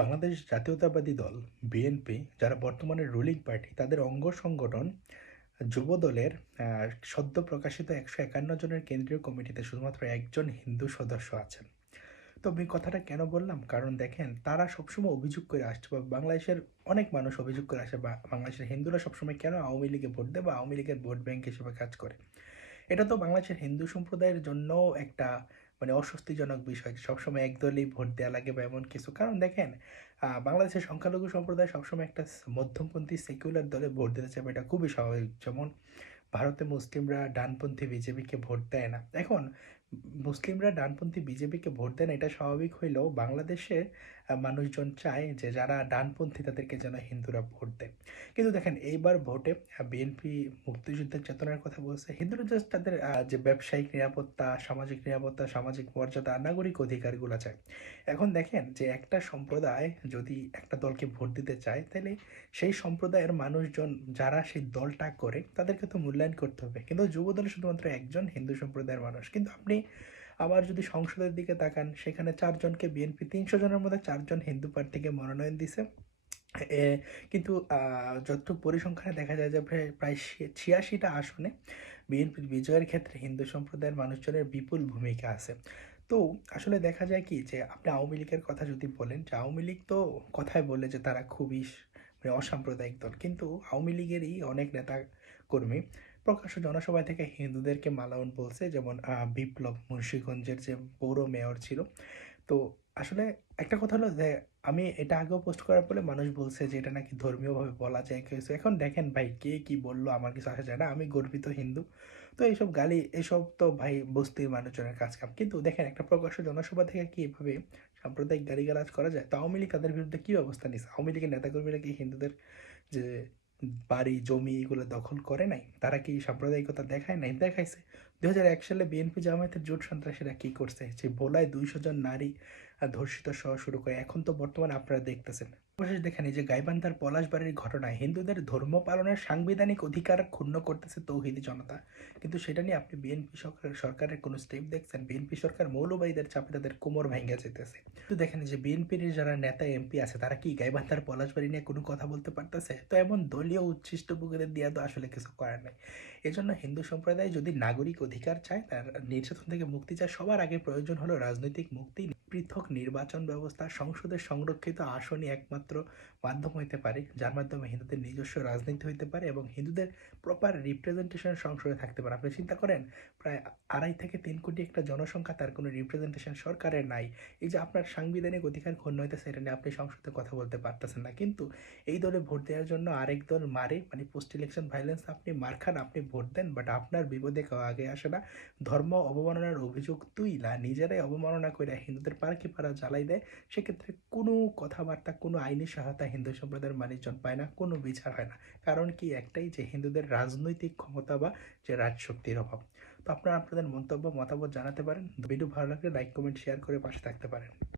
বাংলাদেশ জাতীয়তাবাদী দল বিএনপি যারা বর্তমানে রুলিং পার্টি তাদের অঙ্গ সংগঠন যুব দলের সদ্য প্রকাশিত ১৫১ জনের কেন্দ্রীয় কমিটিতে শুধুমাত্র একজন হিন্দু সদস্য আছেন। তো আমি কথাটা কেন বললাম, কারণ দেখেন তারা সবসময় অভিযোগ করে আসছে বা বাংলাদেশের অনেক মানুষ অভিযোগ করে আসে বা বাংলাদেশের হিন্দুরা সবসময় কেন আওয়ামী লীগে ভোট দেয় বা আওয়ামী লীগের ভোট ব্যাংক হিসেবে কাজ করে। এটা তো বাংলাদেশের হিন্দু সম্প্রদায়ের জন্য একটা অস্বস্তিজনক বিষয়। সবসময় একদলই ভোট দেয়া লাগে বা এমন কিছু। কারণ দেখেন বাংলাদেশের সংখ্যালঘু সম্প্রদায় সবসময় একটা মধ্যমপন্থী সেকুলার দলে ভোট দিতে চাবে, এটা খুবই স্বাভাবিক। যেমন ভারতে মুসলিমরা ডানপন্থী বিজেপিকে ভোট দেয় না। এখন মুসলিমরা ডানপন্থী বিজেপিকে ভোট দেয় না এটা স্বাভাবিক হইলেও বাংলাদেশে মানুষজন চায় যে যারা ডানপন্থী তাদেরকে যেন হিন্দুরা ভোট দেয়। কিন্তু দেখেন এইবার ভোটে বিএনপি মুক্তিযুদ্ধের চেতনার কথা বলছে। হিন্দুরা জাস্ট তাদের যে ব্যবসায়িক নিরাপত্তা, সামাজিক নিরাপত্তা, সামাজিক মর্যাদা, নাগরিক অধিকারগুলো চায়। এখন দেখেন যে একটা সম্প্রদায় যদি একটা দলকে ভোট দিতে চায়, তাহলে সেই সম্প্রদায়ের মানুষজন যারা সেই দলটা করে তাদেরকে তো মূল্যায়ন করতে হবে। কিন্তু যুবদলে শুধুমাত্র একজন হিন্দু সম্প্রদায়ের মানুষ। কিন্তু আপনি আবার যদি সংসদের দিকে তাকান, সেখানে ৪ জনকে বিএনপি ৩০০ জনের মধ্যে ৪ জন হিন্দু প্রার্থীকে মনোনয়ন দিছে। এ কিন্তু যতটুকু পরিসংখ্যানে দেখা যায় যে প্রায় ৮৬টা আসনে বিএনপির বিজয়ের ক্ষেত্রে হিন্দু সম্প্রদায়ের মানুষজনের বিপুল ভূমিকা আছে। তো আসলে দেখা যায় কি যে আপনি আওয়ামী লীগের কথা যদি বলেন, যে আওয়ামী লীগ তো কথায় বলে যে তারা খুবই অসাম্প্রদায়িক দল। কিন্তু আওয়ামী লীগেরই অনেক নেতা কর্মী প্রকাশ্য জনসভায় থেকে হিন্দুদেরকে মালাউন বলছে। যেমন বিপ্লব মুন্সিগঞ্জের যে পৌর মেয়র ছিল। তো আসলে একটা কথা হলো যে আমি এটা আগেও পোস্ট করার পরে মানুষ বলছে যে এটা নাকি ধর্মীয়ভাবে বলা যায় কিছু। এখন দেখেন ভাই, কে কি বললো আমার কিছু আসে যায় না, আমি গর্বিত হিন্দু। তো এইসব গালি, এসব তো ভাই বস্তির মানুষজনের কাজ কাম। কিন্তু দেখেন একটা প্রকাশ্য জনসভা থেকে কি এভাবে সাম্প্রদায়িক গালিগালাজ করা যায়? তো আওয়ামী লীগ তাদের বিরুদ্ধে কি অবস্থা নিছে? আওয়ামী লীগের নেতাকর্মীরা কি হিন্দুদের যে বাড়ি জমি এগুলো দখল করে নাই? তারা কি সাম্প্রদায়িকতা দেখায় নাই? দেখাইছে। ২০০১ সালে বিএনপি জামায়াতের জোট সন্ত্রাসীরা কি করছে, যে ভোলায় ২০০ জন নারী ধর্ষিত সহ শুরু করে, এখন তো বর্তমানে আপনারা দেখতেছেন। অবশেষে দেখেন এই যে গাইবান্ধার পলাশবাড়ির ঘটনায় হিন্দুদের ধর্ম পালনের সাংবিধানিক অধিকার ক্ষুণ্ণ করতেছে তৌহিদি জনতা। কিন্তু সেটা নিয়ে আপনি বিএনপি সরকারের কোনো স্টেপ দেখছেন? বিএনপি সরকার মৌলবাদীদের চাপে তাদের কোমর ভেঙে যেতেছে। তো দেখেন যে বিএনপির যারা নেতা এমপি আছে তারা কি গাইবান্ধার পলাশবাড়ি নিয়ে কোনো কথা বলতে পারতেছে? তো এমন দলীয় উচ্ছিষ্ট বুকেদের দিয়া তো আসলে কিছু করার নাই। এজন্য হিন্দু সম্প্রদায় যদি নাগরিক অধিকার চায়, তার নির্যাতন থেকে মুক্তি চায়, সবার আগে প্রয়োজন হলো রাজনৈতিক মুক্তি। পৃথক নির্বাচন ব্যবস্থা, সংসদের সংরক্ষিত আসনই একমাত্র মাধ্যম হইতে পারে যার মাধ্যমে হিন্দুদের নিজস্ব রাজনীতি হইতে পারে এবং হিন্দুদের প্রপার রিপ্রেজেন্টেশন সংসদে থাকতে পারে। আপনি চিন্তা করেন, প্রায় ২.৫ থেকে ৩ কোটি একটা জনসংখ্যা, তার কোনো রিপ্রেজেন্টেশন সরকারের নাই। এই যে আপনার সাংবিধানিক অধিকার ক্ষুণ্ণ হইতেছে, এটা নিয়ে আপনি সংসদে কথা বলতে পারতেছেন না। কিন্তু এই দলে ভোট দেওয়ার জন্য আরেক দল মারে, পোস্ট ইলেকশন ভাইলেন্স, আপনি মার খান, আপনি ভোট দেন, বাট আপনার বিপদে কেউ আগে আসে না। ধর্ম অবমাননার অভিযোগ তুইলা নিজেরাই অবমাননা করে হিন্দুদের পাড়াকে পাড়া জ্বালাই দেয়। সেক্ষেত্রে কোনো কথাবার্তা, কোনো আইনি সহায়তা হিন্দু সম্প্রদায়ের মানুষজন পায় না, কোনো বিচার হয় না। কারণ কি একটাই, যে হিন্দুদের রাজনৈতিক ক্ষমতা বা যে রাজশক্তির অভাব। তো আপনারা আপনাদের মন্তব্য মতামত জানাতে পারেন। ভিডিও ভালো লাগলে লাইক কমেন্ট শেয়ার করে পাশে থাকতে পারেন।